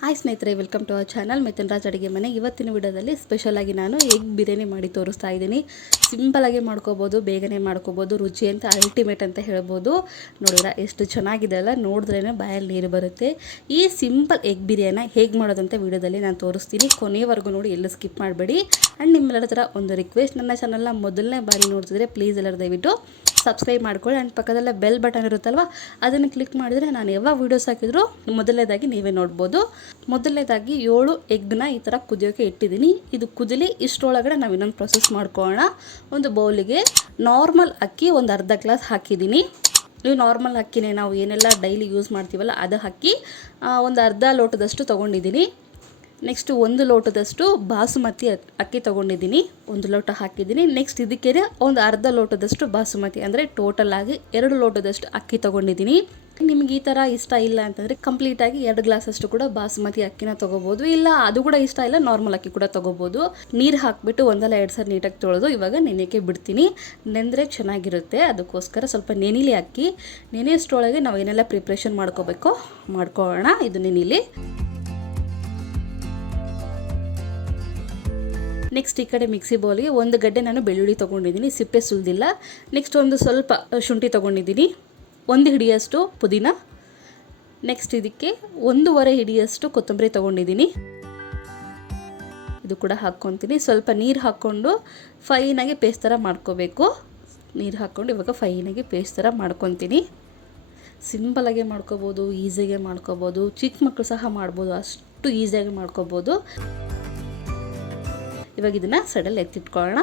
Hi ಸ್ನೇಹಿತರೆ, welcome to our channel Mithun Raj ಅಡುಗೆ ಮನೆ. ಇವತ್ತಿನ ವಿಡಿಯೋದಲ್ಲಿ ಸ್ಪೆಷಲಾಗಿ ನಾನು ಎಗ್ ಬಿರಿಯಾನಿ ಮಾಡಿ ತೋರಿಸ್ತಾ ಇದ್ದೀನಿ. ಸಿಂಪಲಾಗಿ ಮಾಡ್ಕೋಬೋದು, ಬೇಗನೆ ಮಾಡ್ಕೋಬೋದು, ರುಚಿ ಅಂತ ಅಲ್ಟಿಮೇಟ್ ಅಂತ ಹೇಳ್ಬೋದು. ನೋಡಿದ್ರೆ ಎಷ್ಟು ಚೆನ್ನಾಗಿದೆ ಅಲ್ಲ, ನೋಡಿದ್ರೇ ಬಾಯಲ್ಲಿ ನೀರು ಬರುತ್ತೆ. ಈ ಸಿಂಪಲ್ ಎಗ್ ಬಿರಿಯಾನಿ ಹೇಗೆ ಮಾಡೋದಂತ ವಿಡಿಯೋದಲ್ಲಿ ನಾನು ತೋರಿಸ್ತೀನಿ. ಕೊನೆಯವರೆಗೂ ನೋಡಿ, ಎಲ್ಲೂ ಸ್ಕಿಪ್ ಮಾಡಬೇಡಿ. ಆ್ಯಂಡ್ ನಿಮ್ಮೆಲ್ಲರ ಥರ ಒಂದು ರಿಕ್ವೆಸ್ಟ್, ನನ್ನ ಚಾನಲ್ನ ಮೊದಲನೇ ಬಾರಿ ನೋಡ್ತಿದ್ರೆ ಪ್ಲೀಸ್ ಎಲ್ಲರೂ ದಯವಿಟ್ಟು ಸಬ್ಸ್ಕ್ರೈಬ್ ಮಾಡ್ಕೊಳ್ಳಿ. ಆ್ಯಂಡ್ ಪಕ್ಕದಲ್ಲೇ ಬೆಲ್ ಬಟನ್ ಇರುತ್ತಲ್ವ, ಅದನ್ನು ಕ್ಲಿಕ್ ಮಾಡಿದರೆ ನಾನು ಯಾವಾಗ ವೀಡಿಯೋಸ್ ಹಾಕಿದ್ರು ಮೊದಲನೇದಾಗಿ ನೀವೇ ನೋಡ್ಬೋದು. ಮೊದಲನೇದಾಗಿ 7 ಎಗ್ನ ಈ ಥರ ಕುದಿಯೋಕ್ಕೆ ಇಟ್ಟಿದ್ದೀನಿ. ಇದು ಕುದಿಲಿ, ಇಷ್ಟರೊಳಗಡೆ ನಾವು ಇನ್ನೊಂದು ಪ್ರೊಸೆಸ್ ಮಾಡ್ಕೊಳ್ಳೋಣ. ಒಂದು ಬೌಲಿಗೆ ನಾರ್ಮಲ್ ಅಕ್ಕಿ ಒಂದು ಅರ್ಧ ಗ್ಲಾಸ್ ಹಾಕಿದ್ದೀನಿ. ನೀವು ನಾರ್ಮಲ್ ಅಕ್ಕಿನೇ ನಾವು ಏನೆಲ್ಲ ಡೈಲಿ ಯೂಸ್ ಮಾಡ್ತೀವಲ್ಲ ಅದು ಅಕ್ಕಿ ಒಂದು ಅರ್ಧ ಲೋಟದಷ್ಟು ತೊಗೊಂಡಿದ್ದೀನಿ. ನೆಕ್ಸ್ಟ್ 1 ಲೋಟದಷ್ಟು ಬಾಸುಮತಿ ಅಕ್ಕಿ ತೊಗೊಂಡಿದ್ದೀನಿ, 1 ಲೋಟ ಹಾಕಿದ್ದೀನಿ. ನೆಕ್ಸ್ಟ್ ಇದಕ್ಕೆ ಒಂದು ಅರ್ಧ ಲೋಟದಷ್ಟು ಬಾಸುಮತಿ, ಅಂದರೆ ಟೋಟಲ್ ಆಗಿ 2 ಲೋಟದಷ್ಟು ಅಕ್ಕಿ ತೊಗೊಂಡಿದ್ದೀನಿ. ನಿಮ್ಗೆ ಈ ಥರ ಇಷ್ಟ ಇಲ್ಲ ಅಂತಂದರೆ ಕಂಪ್ಲೀಟಾಗಿ 2 ಗ್ಲಾಸಷ್ಟು ಕೂಡ ಬಾಸುಮತಿ ಅಕ್ಕಿನ ತೊಗೋಬೋದು. ಇಲ್ಲ ಅದು ಕೂಡ ಇಷ್ಟ ಇಲ್ಲ, ನಾರ್ಮಲ್ ಅಕ್ಕಿ ಕೂಡ ತೊಗೋಬೋದು. ನೀರು ಹಾಕಿಬಿಟ್ಟು ಒಂದಲ್ಲ 2 ಸಾರಿ ನೀಟಾಗಿ ತೊಳೆದು ಇವಾಗ ನೆನೆಯೋಕ್ಕೆ ಬಿಡ್ತೀನಿ. ನೆಂದರೆ ಚೆನ್ನಾಗಿರುತ್ತೆ, ಅದಕ್ಕೋಸ್ಕರ ಸ್ವಲ್ಪ ನೆನಿಲಿ ಅಕ್ಕಿ. ನೆನೆಯಷ್ಟರೊಳಗೆ ನಾವು ಏನೆಲ್ಲ ಪ್ರಿಪ್ರೇಷನ್ ಮಾಡ್ಕೋಬೇಕೋ ಮಾಡ್ಕೊಳ್ಳೋಣ. ಇದು ನೆನಿಲಿ. ನೆಕ್ಸ್ಟ್ ಈ ಕಡೆ ಮಿಕ್ಸಿ ಬೌಲಿಗೆ 1 ಗಡ್ಡೆ ನಾನು ಬೆಳ್ಳುಳ್ಳಿ ತೊಗೊಂಡಿದ್ದೀನಿ, ಸಿಪ್ಪೆ ಸುಲಿದಿಲ್ಲ. ನೆಕ್ಸ್ಟ್ ಒಂದು ಸ್ವಲ್ಪ ಶುಂಠಿ ತೊಗೊಂಡಿದ್ದೀನಿ, 1 ಹಿಡಿಯಷ್ಟು ಪುದೀನ. ನೆಕ್ಸ್ಟ್ ಇದಕ್ಕೆ 1.5 ಹಿಡಿಯಷ್ಟು ಕೊತ್ತಂಬರಿ ತೊಗೊಂಡಿದ್ದೀನಿ, ಇದು ಕೂಡ ಹಾಕ್ಕೊತೀನಿ. ಸ್ವಲ್ಪ ನೀರು ಹಾಕ್ಕೊಂಡು ಫೈನಾಗಿ ಪೇಸ್ಟ್ ಥರ ಮಾಡ್ಕೋಬೇಕು. ನೀರು ಹಾಕ್ಕೊಂಡು ಇವಾಗ ಫೈನಾಗಿ ಪೇಸ್ಟ್ ಥರ ಮಾಡ್ಕೊತೀನಿ. ಸಿಂಪಲಾಗೆ ಮಾಡ್ಕೋಬೋದು, ಈಸಿಯಾಗೆ ಮಾಡ್ಕೋಬೋದು, ಚಿಕ್ಕ ಮಕ್ಕಳು ಸಹ ಮಾಡ್ಬೋದು, ಅಷ್ಟು ಈಸಿಯಾಗಿ ಮಾಡ್ಕೋಬೋದು. ಇವಾಗ ಇದನ್ನು ಸೈಡಲ್ಲಿ ಎತ್ತಿಟ್ಕೊಳ್ಳೋಣ.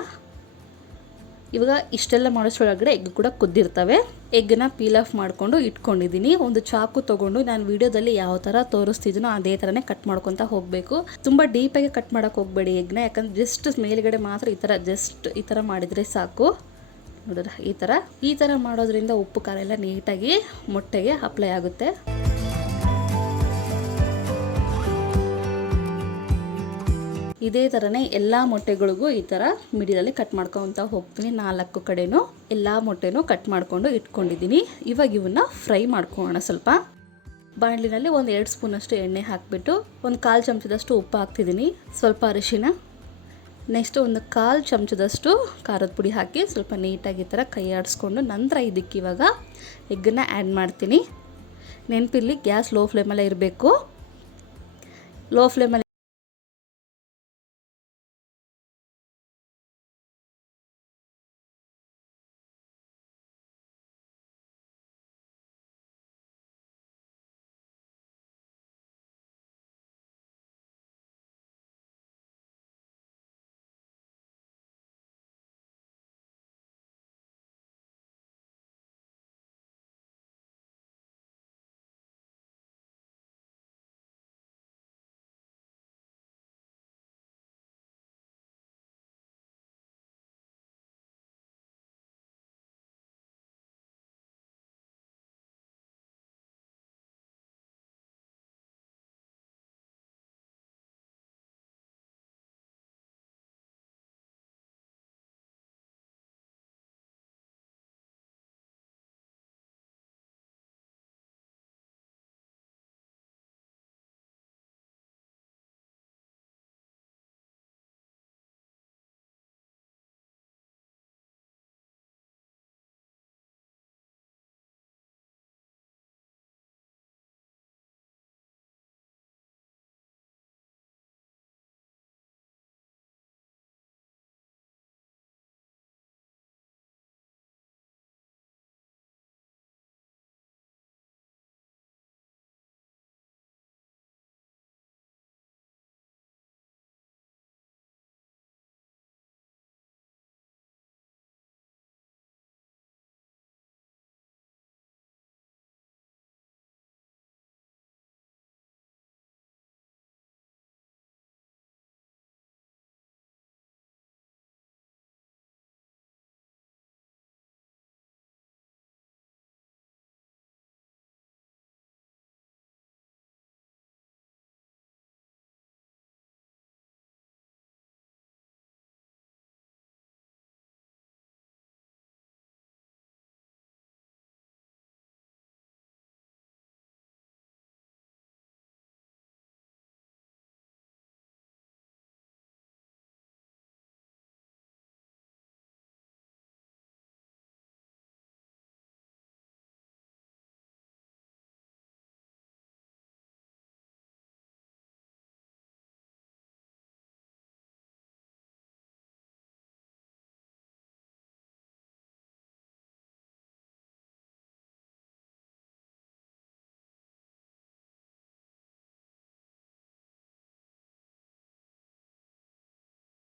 ಇವಾಗ ಇಷ್ಟೆಲ್ಲ ಮಾಡೋಷ್ಟರೊಳಗಡೆ ಎಗ್ ಕೂಡ ಕುದ್ದಿರ್ತವೆ. ಎಗ್ಗನ್ನ ಪೀಲ್ ಆಫ್ ಮಾಡಿಕೊಂಡು ಇಟ್ಕೊಂಡಿದ್ದೀನಿ. ಒಂದು ಚಾಕು ತೊಗೊಂಡು ನಾನು ವಿಡಿಯೋದಲ್ಲಿ ಯಾವ ಥರ ತೋರಿಸ್ತಿದ್ದೀನೋ ಅದೇ ಥರನೇ ಕಟ್ ಮಾಡ್ಕೊತಾ ಹೋಗಬೇಕು. ತುಂಬ ಡೀಪಾಗಿ ಕಟ್ ಮಾಡೋಕ್ಕೆ ಹೋಗಬೇಡಿ ಎಗ್ನ, ಯಾಕಂದರೆ ಜಸ್ಟ್ ಮೇಲ್ಗಡೆ ಮಾತ್ರ ಈ ಥರ ಮಾಡಿದರೆ ಸಾಕು. ನೋಡಿದ್ರೆ ಈ ಥರ ಮಾಡೋದ್ರಿಂದ ಉಪ್ಪು ಖಾರ ಎಲ್ಲ ನೀಟಾಗಿ ಮೊಟ್ಟೆಗೆ ಅಪ್ಲೈ ಆಗುತ್ತೆ. ಇದೇ ಥರನೇ ಎಲ್ಲ ಮೊಟ್ಟೆಗಳಿಗೂ ಈ ಥರ ಮಿಡಿಯಲ್ಲಿ ಕಟ್ ಮಾಡ್ಕೊತ ಹೋಗ್ತೀನಿ. 4 ಕಡೆನೂ ಎಲ್ಲ ಮೊಟ್ಟೆನೂ ಕಟ್ ಮಾಡಿಕೊಂಡು ಇಟ್ಕೊಂಡಿದ್ದೀನಿ. ಇವಾಗ ಇವನ್ನ ಫ್ರೈ ಮಾಡ್ಕೊಳ್ಳೋಣ. ಸ್ವಲ್ಪ ಬಾಣಲಿನಲ್ಲಿ 1-2 ಸ್ಪೂನಷ್ಟು ಎಣ್ಣೆ ಹಾಕಿಬಿಟ್ಟು 1/4 ಚಮಚದಷ್ಟು ಉಪ್ಪು ಹಾಕ್ತಿದ್ದೀನಿ, ಸ್ವಲ್ಪ ಅರಿಶಿನ, ನೆಕ್ಸ್ಟ್ 1/4 ಚಮಚದಷ್ಟು ಖಾರದ ಪುಡಿ ಹಾಕಿ ಸ್ವಲ್ಪ ನೀಟಾಗಿ ಈ ಥರ ಕೈ ಆಡಿಸ್ಕೊಂಡು ನಂತರ ಇದಕ್ಕೆ ಇವಾಗ ಎಗ್ಗನ್ನು ಆ್ಯಡ್ ಮಾಡ್ತೀನಿ. ನೆನಪಿರಲಿ, ಗ್ಯಾಸ್ ಲೋ ಫ್ಲೇಮಲ್ಲೇ ಇರಬೇಕು. ಲೋ ಫ್ಲೇಮಲ್ಲಿ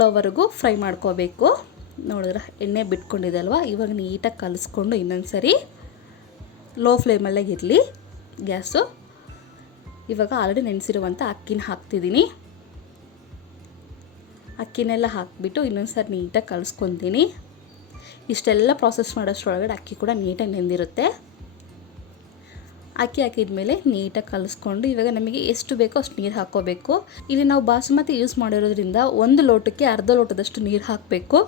ವರೆಗೂ ಫ್ರೈ ಮಾಡ್ಕೋಬೇಕು. ನೋಡಿದ್ರೆ ಎಣ್ಣೆ ಬಿಟ್ಕೊಂಡಿದೆ ಅಲ್ವಾ, ಇವಾಗ ನೀಟಾಗಿ ಕಲಿಸ್ಕೊಂಡು ಇನ್ನೊಂದು ಸರಿ ಲೋ ಫ್ಲೇಮಲ್ಲೇ ಇರಲಿ ಗ್ಯಾಸು. ಇವಾಗ ಆಲ್ರೆಡಿ ನೆನೆಸಿರುವಂಥ ಅಕ್ಕಿನ ಹಾಕ್ತಿದ್ದೀನಿ. ಅಕ್ಕಿನೆಲ್ಲ ಹಾಕಿಬಿಟ್ಟು ಇನ್ನೊಂದು ಸರಿ ನೀಟಾಗಿ ಕಲಿಸ್ಕೊತೀನಿ. ಇಷ್ಟೆಲ್ಲ ಪ್ರಾಸೆಸ್ ಮಾಡೋಷ್ಟರೊಳಗಡೆ ಅಕ್ಕಿ ಕೂಡ ನೀಟಾಗಿ ನೆಂದಿರುತ್ತೆ. ಅಕ್ಕಿ ಹಾಕಿದ್ಮೇಲೆ ನೀಟಾಗಿ ಕಲಿಸ್ಕೊಂಡು ಇವಾಗ ನಮಗೆ ಎಷ್ಟು ಬೇಕೋ ಅಷ್ಟು ನೀರು ಹಾಕ್ಕೋಬೇಕು. ಇಲ್ಲಿ ನಾವು ಬಾಸುಮತಿ ಯೂಸ್ ಮಾಡಿರೋದ್ರಿಂದ 1 ಲೋಟಕ್ಕೆ ಅರ್ಧ ಲೋಟದಷ್ಟು ನೀರು ಹಾಕಬೇಕು.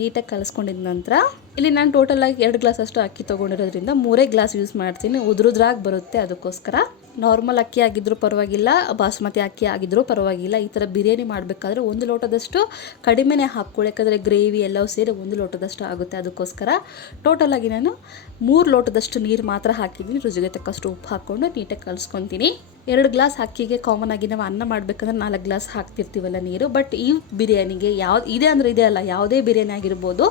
ನೀಟಾಗಿ ಕಲಿಸ್ಕೊಂಡಿದ ನಂತರ ಇಲ್ಲಿ ನಾನು ಟೋಟಲಾಗಿ 2 ಗ್ಲಾಸ್ ಅಷ್ಟು ಅಕ್ಕಿ ತೊಗೊಂಡಿರೋದ್ರಿಂದ 3 ಗ್ಲಾಸ್ ಯೂಸ್ ಮಾಡ್ತೀನಿ. ಉದುರುದ್ರಾಗಿ ಬರುತ್ತೆ, ಅದಕ್ಕೋಸ್ಕರ. ನಾರ್ಮಲ್ ಅಕ್ಕಿ ಆಗಿದ್ರೂ ಪರವಾಗಿಲ್ಲ, ಬಾಸುಮತಿ ಅಕ್ಕಿ ಆಗಿದ್ರೂ ಪರವಾಗಿಲ್ಲ. ಈ ಥರ ಬಿರಿಯಾನಿ ಮಾಡಬೇಕಾದ್ರೆ 1 ಲೋಟದಷ್ಟು ಕಡಿಮೆನೇ ಹಾಕ್ಕೊಳ್ಳಿ, ಯಾಕಂದರೆ ಗ್ರೇವಿ ಎಲ್ಲವೂ ಸೇರಿ 1 ಲೋಟದಷ್ಟು ಆಗುತ್ತೆ. ಅದಕ್ಕೋಸ್ಕರ ಟೋಟಲಾಗಿ ನಾನು 3 ಲೋಟದಷ್ಟು ನೀರು ಮಾತ್ರ ಹಾಕಿದ್ದೀನಿ. ರುಚಿಗೆ ತಕ್ಕಷ್ಟು ಉಪ್ಪು ಹಾಕ್ಕೊಂಡು ನೀಟಾಗಿ ಕಲಿಸ್ಕೊತೀನಿ. 2 ಗ್ಲಾಸ್ ಅಕ್ಕಿಗೆ ಕಾಮನ್ ಆಗಿ ನಾವು ಅನ್ನ ಮಾಡಬೇಕಂದ್ರೆ 4 ಗ್ಲಾಸ್ ಹಾಕ್ತಿರ್ತೀವಲ್ಲ ನೀರು. ಬಟ್ ಈ ಬಿರಿಯಾನಿಗೆ ಯಾವ್ದು ಇದೆ ಅಂದರೆ ಇದೆ ಅಲ್ಲ, ಯಾವುದೇ ಬಿರಿಯಾನಿ ಆಗಿರ್ಬೋದು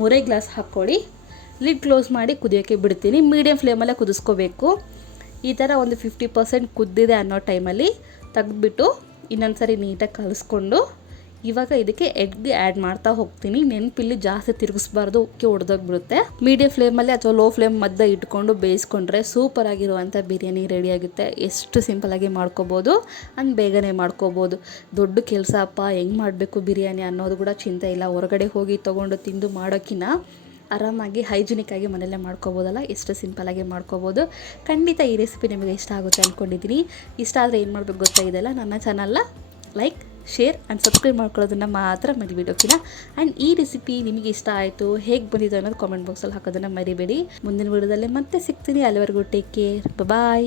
3 ಗ್ಲಾಸ್ ಹಾಕ್ಕೊಳ್ಳಿ. ಲಿಡ್ ಕ್ಲೋಸ್ ಮಾಡಿ ಕುದಿಯೋಕ್ಕೆ ಬಿಡ್ತೀನಿ. ಮೀಡಿಯಮ್ ಫ್ಲೇಮಲ್ಲೇ ಕುದಿಸ್ಕೋಬೇಕು. ಈ ಥರ ಒಂದು 50% ಕುದ್ದಿದೆ ಅನ್ನೋ ಟೈಮಲ್ಲಿ ತೆಗೆದ್ಬಿಟ್ಟು ಇನ್ನೊಂದು ಸರಿ ನೀಟಾಗಿ ಕಲಿಸ್ಕೊಂಡು ಇವಾಗ ಇದಕ್ಕೆ ಎಗ್ ಆ್ಯಡ್ ಮಾಡ್ತಾ ಹೋಗ್ತೀನಿ. ನೆನಪಿಲ್ಲಿ ಜಾಸ್ತಿ ತಿರುಗಿಸ್ಬಾರ್ದು, ಉಕ್ಕಿ ಒಡೆದೋಗ್ಬಿಡುತ್ತೆ. ಮೀಡಿಯಮ್ ಫ್ಲೇಮಲ್ಲಿ ಅಥವಾ ಲೋ ಫ್ಲೇಮ್ ಮಧ್ಯೆ ಇಟ್ಕೊಂಡು ಬೇಯಿಸ್ಕೊಂಡ್ರೆ ಸೂಪರ್ ಆಗಿರುವಂಥ ಬಿರಿಯಾನಿ ರೆಡಿಯಾಗುತ್ತೆ. ಎಷ್ಟು ಸಿಂಪಲಾಗಿ ಮಾಡ್ಕೋಬೋದು ಅಂಡ್ ಬೇಗನೆ ಮಾಡ್ಕೋಬೋದು. ದೊಡ್ಡ ಕೆಲಸ ಅಪ್ಪ ಹೆಂಗೆ ಮಾಡಬೇಕು ಬಿರಿಯಾನಿ ಅನ್ನೋದು ಕೂಡ ಚಿಂತೆ ಇಲ್ಲ. ಹೊರಗಡೆ ಹೋಗಿ ತೊಗೊಂಡು ತಿಂದು ಮಾಡೋಕ್ಕಿಂತ ಆರಾಮಾಗಿ ಹೈಜಿನಿಕ್ಕಾಗಿ ಮನೆಯಲ್ಲೇ ಮಾಡ್ಕೋಬೋದಲ್ಲ, ಎಷ್ಟು ಸಿಂಪಲಾಗಿ ಮಾಡ್ಕೋಬೋದು. ಖಂಡಿತ ಈ ರೆಸಿಪಿ ನಿಮಗೆ ಇಷ್ಟ ಆಗುತ್ತೆ ಅಂದ್ಕೊಂಡಿದ್ದೀನಿ. ಇಷ್ಟ ಆದರೆ ಏನು ಮಾಡಬೇಕು ಗೊತ್ತಾಗಿದೆಯಲ್ಲ, ನನ್ನ ಚಾನಲ್ನ ಲೈಕ್, ಶೇರ್ ಆ್ಯಂಡ್ ಸಬ್ಸ್ಕ್ರೈಬ್ ಮಾಡ್ಕೊಳ್ಳೋದನ್ನು ಮಾತ್ರ ಮರಿಬೇಡಿ, ಓಕೆನಾ? ಆ್ಯಂಡ್ ಈ ರೆಸಿಪಿ ನಿಮಗೆ ಇಷ್ಟ ಆಯಿತು, ಹೇಗೆ ಬಂದಿದೆ ಅನ್ನೋದು ಕಾಮೆಂಟ್ ಬಾಕ್ಸಲ್ಲಿ ಹಾಕೋದನ್ನು ಮರಿಬೇಡಿ. ಮುಂದಿನ ವಿಡಿಯೋದಲ್ಲಿ ಮತ್ತೆ ಸಿಗ್ತೀನಿ. ಅಲ್ಲಿವರೆಗೂ ಟೇಕ್ ಕೇರ್, ಬಾಯ್.